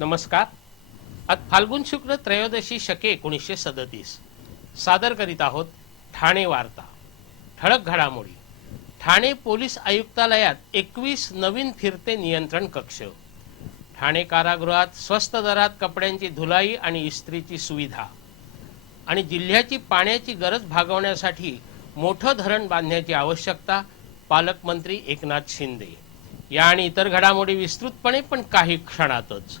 नमस्कार. आज फाल्गुन शुक्ल त्रयोदशी शके एकोणीसशे सदतीस. सादर करीत आहोत ठाणे वार्ता. ठळक घडामोडी. ठाणे पोलीस आयुक्तालयात एकवीस नवीन फिरते नियंत्रण कक्ष. ठाणे कारागृहात स्वस्त दरात कपड्यांची धुलाई आणि इस्त्रीची सुविधा. आणि जिल्ह्याची पाण्याची गरज भागवण्यासाठी मोठं धरण बांधण्याची आवश्यकता पालकमंत्री एकनाथ शिंदे. या आणि इतर घडामोडी विस्तृतपणे पण काही क्षणातच.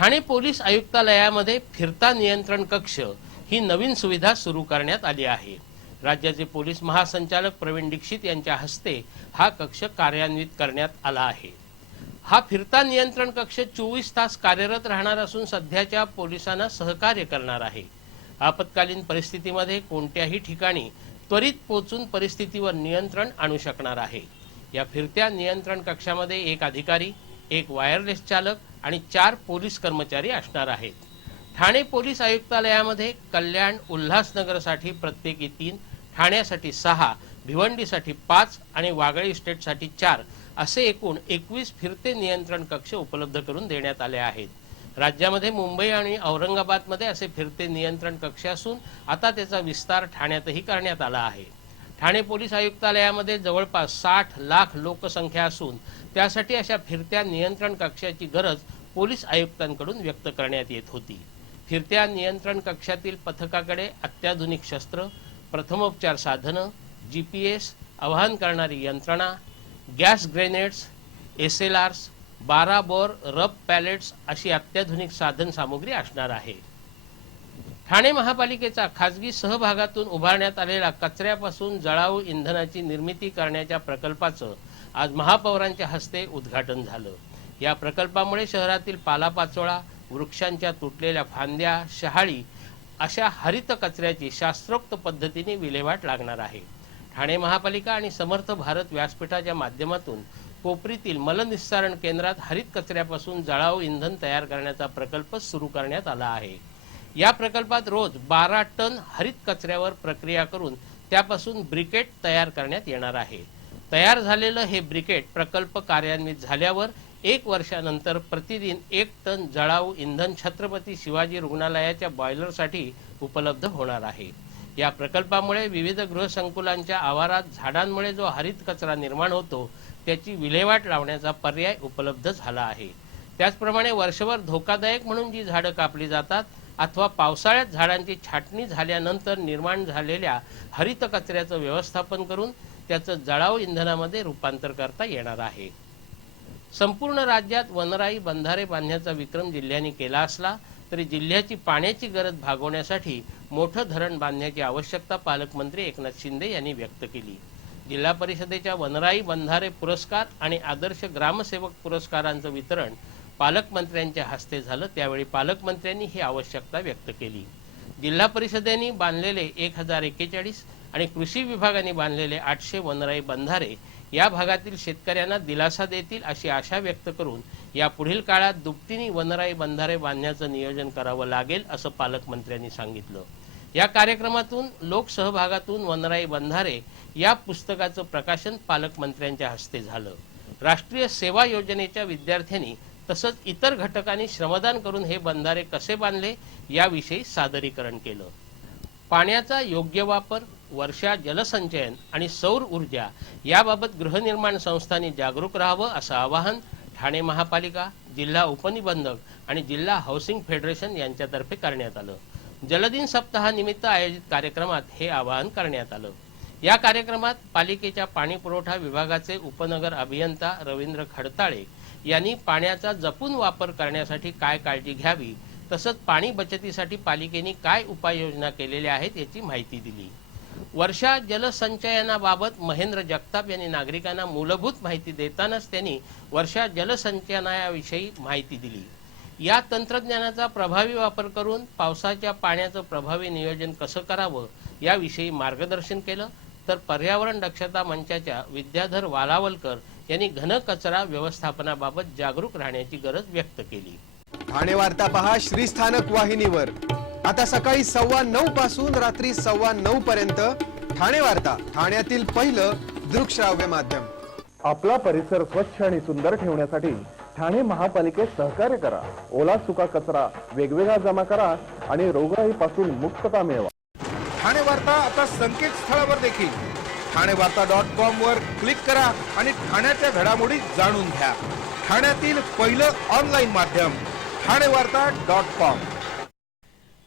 ठाणे पोलीस आयुक्तालयामध्ये फिरता नियंत्रण कक्ष ही नवीन सुविधा सुरू करण्यात आली आहे. राज्याचे पोलीस महासंचालक प्रवीण दीक्षित यांच्या हस्ते हा कक्ष कार्यान्वित करण्यात आला आहे. हा फिरता नियंत्रण कक्ष चोवीस तास कार्यरत राहणार असून सध्याच्या पोलिसांना सहकार्य करणार आहे. आपत्कालीन परिस्थितीमध्ये कोणत्याही ठिकाणी त्वरित पोचून परिस्थितीवर नियंत्रण आणू शकणार आहे. या फिरत्या नियंत्रण कक्षामध्ये एक अधिकारी एक वायरलेस चालक आणि चार पोलीस कर्मचारी असणार आहेत. ठाणे पोलीस आयुक्तालयामध्ये कल्याण उल्हासनगरसाठी प्रत्येकी तीन ठाण्यासाठी सहा भिवंडीसाठी पाच आणि वागळी इस्टेटसाठी चार असे एकूण एकवीस फिरते नियंत्रण कक्ष उपलब्ध करून देण्यात आले आहेत. राज्यामध्ये मुंबई आणि औरंगाबादमध्ये असे फिरते नियंत्रण कक्ष असून आता त्याचा विस्तार ठाण्यातही करण्यात आला आहे. ठाणे पोलीस आयुक्तालयामध्ये जवळपास साठ लाख लोकसंख्या असून त्यासाठी अशा फिरत्या नियंत्रण कक्षाची गरज पोलीस आयुक्तांकडून व्यक्त करण्यात येत होती. फिरत्या नियंत्रण कक्षातील पथकाकडे अत्याधुनिक शस्त्र प्रथमोपचार साधनं जी पी एस आवाहन करणारी यंत्रणा gas grenades S L Rs बारा बोर रब पॅलेट्स अशी अत्याधुनिक साधन सामुग्री असणार आहे. ठाणे महापालिकेचा खाजगी सहभागातून उभारण्यात आलेला कचऱ्यापासून जळाऊ इंधनाची निर्मिती करण्याच्या प्रकल्पाचं आज महापौरांच्या हस्ते उद्घाटन झालं. या प्रकल्पामुळे शहरातील पालापाचोळा वृक्षांच्या तुटलेल्या फांद्या शहाळी अशा हरित कचऱ्याची शास्त्रोक्त पद्धतीने विल्हेवाट लागणार आहे. ठाणे महापालिका आणि समर्थ भारत व्यासपीठाच्या माध्यमातून कोपरीतील मलनिस्सारण केंद्रात हरित कचऱ्यापासून जळाऊ इंधन तयार करण्याचा प्रकल्प सुरू करण्यात आला आहे. या प्रकल्पात रोज बारा टन हरित कचऱ्यावर प्रक्रिया करून त्यापासून ब्रिकेट तयार करण्यात येणार आहे. तयार झालेलं हे ब्रिकेट प्रकल्प कार्यान्वित झाल्यावर एक वर्षानंतर प्रतिदिन एक टन जळाऊ इंधन छत्रपती शिवाजी रुग्णालयाच्या बॉयलरसाठी उपलब्ध होणार आहे. या प्रकल्पामुळे विविध गृहसंकुलांच्या आवारात झाडांमुळे जो हरित कचरा निर्माण होतो त्याची विल्हेवाट लावण्याचा पर्याय उपलब्ध झाला आहे. त्याचप्रमाणे वर्षभर धोकादायक म्हणून जी झाडं कापली जातात अथवा पावसाळ्यात झाडांची छाटणी झाल्यानंतर निर्माण झालेल्या हरित कचऱ्याचं व्यवस्थापन करून त्याचं जळाऊ इंधनामध्ये रूपांतर करता येणार आहे. संपूर्ण राज्यात वनराई बंधारे बांधण्याचा विक्रम जिल्ह्यांनी केला असला तरी जिल्ह्याची पाण्याची गरज भागवण्यासाठी मोठं धरण बांधण्याची आवश्यकता पालकमंत्री एकनाथ शिंदे यांनी व्यक्त केली. जिल्हा परिषदेच्या वनराई बंधारे पुरस्कार आणि आदर्श ग्रामसेवक पुरस्कारांचं वितरण पालकमंत्र्यांच्या हस्ते झालं त्यावेळी पालकमंत्र्यांनी ही आवश्यकता व्यक्त केली. जिल्हा परिषदेने बांधलेले एक हजार एक्केचाळीस आणि कृषी विभागाने बांधलेले आठशे वनराई बंधारे या भागातील शेतकऱ्यांना दिलासा देतील अशी आशा व्यक्त करून या पुढील काळात दुपटीनी वनराई बंधारे बांधण्याचं नियोजन करावं लागेल असं पालकमंत्र्यांनी सांगितलं. या कार्यक्रमातून लोकसहभागातून वनराई बंधारे या पुस्तकाचं प्रकाशन पालकमंत्र्यांच्या हस्ते झालं. राष्ट्रीय सेवा योजनेच्या विद्यार्थ्यांनी तसंच इतर घटकांनी श्रमदान करून हे बंधारे कसे बांधले याविषयी सादरीकरण केलं. पाण्याचा योग्य वापर वर्षा जलसंचयन आणि सौर ऊर्जा याबाबत गृहनिर्माण संस्थांनी जागरूक राहावं असं आवाहन ठाणे महापालिका जिल्हा उपनिबंधक आणि जिल्हा हाऊसिंग फेडरेशन यांच्यातर्फे करण्यात आलं. जलदिन सप्ताहानिमित्त आयोजित कार्यक्रमात हे आवाहन करण्यात आलं. या कार्यक्रमात पालिकेच्या पाणी पुरवठा विभागाचे उपनगर अभियंता रवींद्र खडताळे यांनी पाण्याचा जपून वापर करण्यासाठी काय काळजी घ्यावी तसंच पाणी बचतीसाठी पालिकेने काय उपाययोजना केलेल्या आहेत याची माहिती दिली. वर्षा जलसंचयनाबाबत महेंद्र जगताप यांनी नागरिकांना मूलभूत माहिती देतानाच त्यांनी वर्षा जलसंचयनाविषयी माहिती दिली. या तंत्रज्ञानाचा प्रभावी वापर करून पावसाच्या पाण्याचं प्रभावी नियोजन कसं करावं याविषयी मार्गदर्शन केलं. तर पर्यावरण दक्षता मंचाच्या विद्याधर वालावलकर यांनी घनकचरा व्यवस्थापनाबाबत जागरूक राहण्याची गरज व्यक्त केली. ठाणे वार्ता पहा श्रीस्थानक वाहिनीवर. आता सकाळी सव्वा नऊ पासून रात्री सव्वा नऊ पर्यंत ठाणे वार्ता ठाण्यातील पहिलं दृकश्राव्य माध्यम. आपला परिसर स्वच्छ आणि सुंदर ठेवण्यासाठी ठाणे महापालिकेत सहकार्य करा. ओला सुका कचरा वेगवेगळा जमा करा आणि रोगराईपासून मुक्तता मिळवा. ठाणे वार्ता आता संकेतस्थळावर देखील. ठाणे वार्ता डॉट कॉम वर क्लिक करा आणि ठाण्याच्या घडामोडी जाणून घ्या. ठाण्यातील पहिलं ऑनलाईन माध्यम ठाणे वार्ता डॉट कॉम.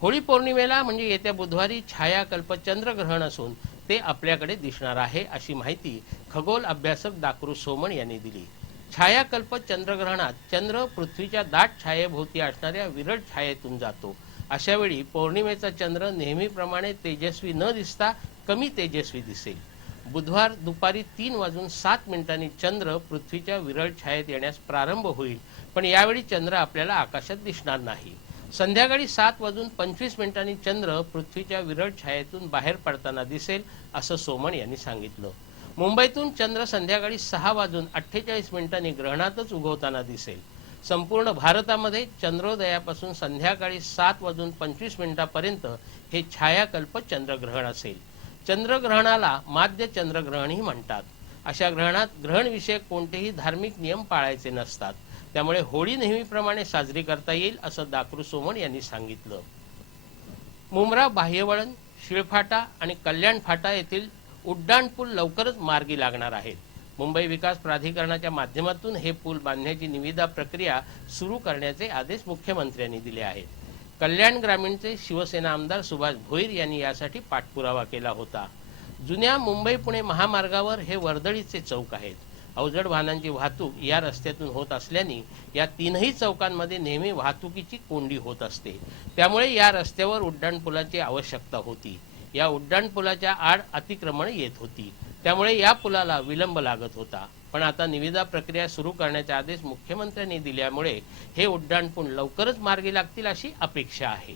होळी पौर्णिमेला म्हणजे येत्या बुधवारी छायाकल्प चंद्रग्रहण असून ते आपल्याकडे दिसणार आहे अशी माहिती खगोल अभ्यासक दाकरू सोमण यांनी दिली. छायाकल्प चंद्रग्रहणात चंद्र पृथ्वीच्या दाट छायेभोवती असणाऱ्या विरळ छायेतून जातो. अशा वेळी पौर्णिमेचा चंद्र नेहमीप्रमाणे तेजस्वी न दिसता कमी तेजस्वी दिसेल. बुधवार दुपारी तीन वाजून सात मिनिटांनी चंद्र पृथ्वीच्या विरळ छायेत येण्यास प्रारंभ होईल पण यावेळी चंद्र आपल्याला आकाशात दिसणार नाही. संध्याकाळी सात वाजून पंचवीस मिनिटांनी चंद्र पृथ्वीच्या विरळ छायेतून बाहेर पडताना दिसेल असं सोमण यांनी सांगितलं. मुंबईतून चंद्र संध्याकाळी सहा वाजून अठ्ठेचाळीस मिनिटांनी ग्रहणातच उगवताना दिसेल. संपूर्ण भारतामध्ये चंद्रोदयापासून संध्याकाळी सात वाजून पंचवीस मिनिटापर्यंत हे छायाकल्प चंद्रग्रहण असेल. चंद्रग्रहणाला माध्य चंद्रग्रहणही म्हणतात. अशा ग्रहणात ग्रहणविषयक कोणतेही धार्मिक नियम पाळायचे नसतात. त्यामुळे होळी नेहमीप्रमाणे साजरी करता येईल असं दाकरू सोमण यांनी सांगितलं. मुंब्रा बाह्यवळण शिळफाटा आणि कल्याण फाटा येथील उड्डाण पूल लवकरच मार्गी लागणार आहेत. मुंबई विकास प्राधिकरणाच्या माध्यमातून हे पूल बांधण्याची निविदा प्रक्रिया सुरू करण्याचे आदेश मुख्यमंत्र्यांनी दिले आहेत. कल्याण ग्रामीणचे शिवसेना आमदार सुभाष भोईर यांनी यासाठी पाठपुरावा केला होता. जुन्या मुंबई पुणे महामार्गावर हे वर्दळीचे चौक आहेत. अवजड वाहनांची वाहतूक या रस्त्यातून होत असल्याने या तीनही चौकांमध्ये नेहमी वाहतुकीची कोंडी होत असते. त्यामुळे या रस्त्यावर उड्डाणपुलाची आवश्यकता होती. या उड्डाणपुलाच्या आड अतिक्रमण येत होती. त्यामुळे या पुलाला विलंब लागत होता. पण आता निविदा प्रक्रिया सुरू करण्याचे आदेश मुख्यमंत्र्यांनी दिल्यामुळे हे उड्डाणपूल लवकरच मार्गी लागतील अशी अपेक्षा आहे.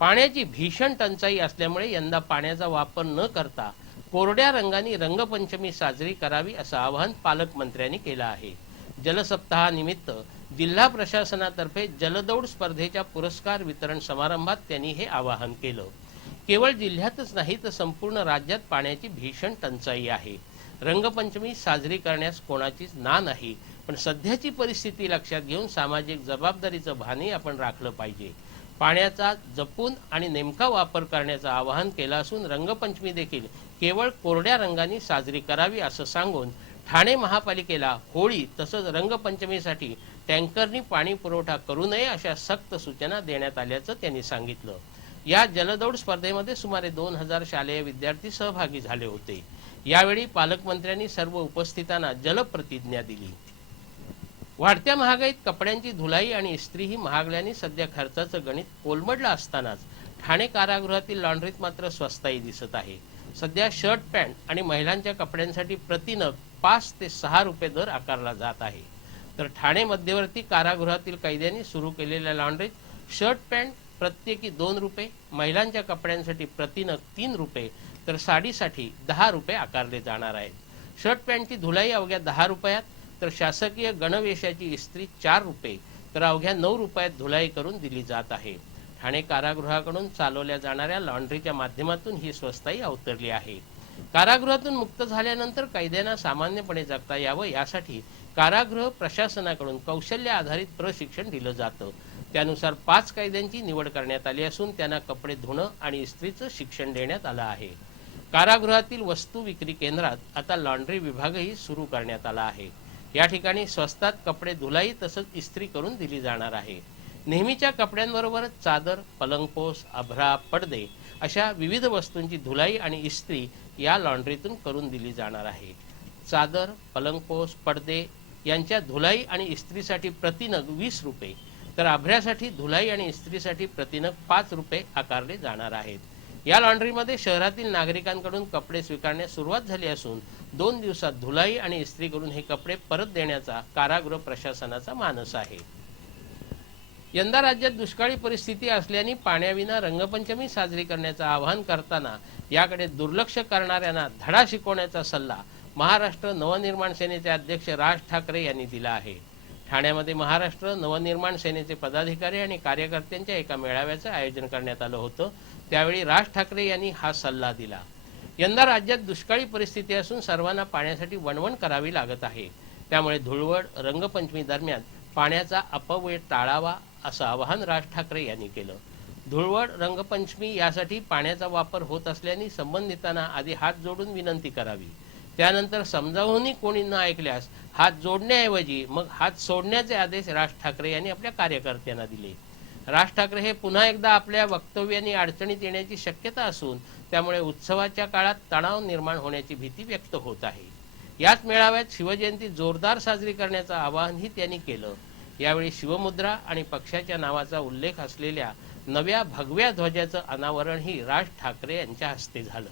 पाण्याची भीषण टंचाई असल्यामुळे यंदा पाण्याचा वापर न करता कोरड्या रंगाने रंगपंचमी साजरी करावी असं आवाहन पालकमंत्र्यांनी केलं आहे. जलसप्ताहानिमित्त जिल्हा प्रशासनातर्फे जलदौड स्पर्धेच्या पुरस्कार वितरण समारंभात त्यांनी हे आवाहन केलं. केवळ जिल्ह्यातच नाही तर संपूर्ण राज्यात पाण्याची भीषण टंचाई आहे. रंगपंचमी साजरी करण्यास कोणाचीच ना नाही पण सध्याची परिस्थिती लक्षात घेऊन सामाजिक जबाबदारीचं भानही आपण राखलं पाहिजे. पाण्याचा जपून आणि नेमका वापर करण्याचं आवाहन केलं असून रंगपंचमी देखील केवळ कोरड्या रंगाने साजरी करावी असं सांगून ठाणे महापालिकेला होळी तसंच रंगपंचमीसाठी टँकरनी पाणी पुरवठा करू नये अशा सक्त सूचना देण्यात आल्याचं त्यांनी सांगितलं. या जलदौड स्पर्धेमध्ये सुमारे दोन हजार शालेय विद्यार्थी सहभागी झाले होते. यावेळी पालकमंत्र्यांनी सर्व उपस्थितांना जलप्रतिज्ञा दिली. वाढत्या महागाईत कपड्यांची धुलाई आणि इस्त्री ही महागल्याने सध्या खर्चाचं गणित कोलमडलं असतानाच ठाणे कारागृहातील लॉन्ड्रीत मात्र स्वस्ताई दिसत आहे. सध्या शर्ट पॅन्ट आणि महिलांच्या कपड्यांसाठी प्रतिनग पाच ते सहा रुपये दर आकारला जात आहे. तर ठाणे मध्यवर्ती कारागृहातील कैद्यांनी सुरू केलेल्या लॉन्ड्रीत शर्ट पॅन्ट प्रत्येकी दोन रुपये महिलांच्या कपड्यांसाठी प्रतिनग तीन रुपये तर साडीसाठी दहा रुपये आकारले जाणार आहेत. शर्ट पॅन्टची धुलाई अवघ्या दहा रुपयात तर शासकीय गणवेशाची इस्त्री चार रुपये तर अवघ्या नऊ रुपयात धुलाई करून दिली जात आहे. ठाणे कारागृहाकडून चालवल्या जाणाऱ्या लॉन्ड्रीच्या माध्यमातून ही स्वस्ताई अवतरली आहे. कारागृहातून मुक्त झाल्यानंतर कैद्यांना सामान्यपणे जगता यावं यासाठी कारागृह प्रशासनाकडून कौशल्य आधारित प्रशिक्षण दिलं जातं. त्यानुसार पाच कैद्यांची निवड करण्यात आली असून त्यांना कपडे धुणं आणि इस्त्रीचं शिक्षण देण्यात आलं आहे. कारागृहातील वस्तू विक्री केंद्रात आता लॉन्ड्री विभागही सुरू करण्यात आला आहे. या ठिकाणी स्वस्तात कपडे धुलाई तसंच इस्त्री करून दिली जाणार आहे. नेहमीच्या कपड्यांबरोबरच चादर पलंगपोस अभरा पडदे अशा विविध वस्तूंची धुलाई आणि इस्त्री या लॉन्ड्रीतून करून दिली जाणार आहे. चादर पलंगपोस पडदे यांच्या धुलाई आणि इस्त्रीसाठी प्रतिनग वीस रुपये तर अभ्यासाठी धुलाई आणि इस्त्रीसाठी प्रतिनग पाच रुपये आकारले जाणार आहेत. या लॉन्ड्रीमध्ये शहरातील नागरिकांकडून कपडे स्वीकारण्यास सुरुवात झाली असून दोन दिवसात धुलाई आणि इस्त्री करून हे कपडे परत देण्याचा कारागृह प्रशासनाचा मानस आहे. यंदा राज्यात दुष्काळी परिस्थिती असल्याने पाण्याविना रंगपंचमी साजरी करण्याचं आवाहन करताना याकडे दुर्लक्ष करणाऱ्यांना धडा शिकवण्याचा सल्ला महाराष्ट्र नवनिर्माण सेनेचे अध्यक्ष राज ठाकरे यांनी दिला आहे. ठाण्यामध्ये महाराष्ट्र नवनिर्माण सेनेचे पदाधिकारी आणि कार्यकर्त्यांच्या एका मेळाव्याचं आयोजन करण्यात आलं होतं. त्यावेळी राज ठाकरे यांनी हा सल्ला दिला. यंदा राज्यात दुष्काळी परिस्थिती असून सर्वांना पाण्यासाठी वणवण करावी लागत आहे. त्यामुळे धुळवड रंगपंचमी दरम्यान पाण्याचा अपव्यय टाळावा असं आवाहन राज ठाकरे यांनी केलं. धुळवड रंगपंचमी यासाठी पाण्याचा वापर होत असल्याने संबंधितांना आधी हात जोडून विनंती करावी. त्यानंतर समजावूनही कोणी न ऐकल्यास हात जोडण्याऐवजी मग हात सोडण्याचे आदेश राज ठाकरे यांनी आपल्या कार्यकर्त्यांना दिले. राज ठाकरे हे पुन्हा एकदा आपल्या वक्तव्यांनी अडचणीत येण्याची शक्यता असून त्यामुळे उत्सवाच्या काळात तणाव निर्माण होण्याची भीती व्यक्त होत आहे. याच मेळाव्यात शिवजयंती जोरदार साजरी करण्याचं आवाहनही त्यांनी केलं. यावेळी शिवमुद्रा आणि पक्षाच्या नावाचा उल्लेख असलेल्या नव्या भगव्या ध्वजाचं अनावरणही राज ठाकरे यांच्या हस्ते झालं.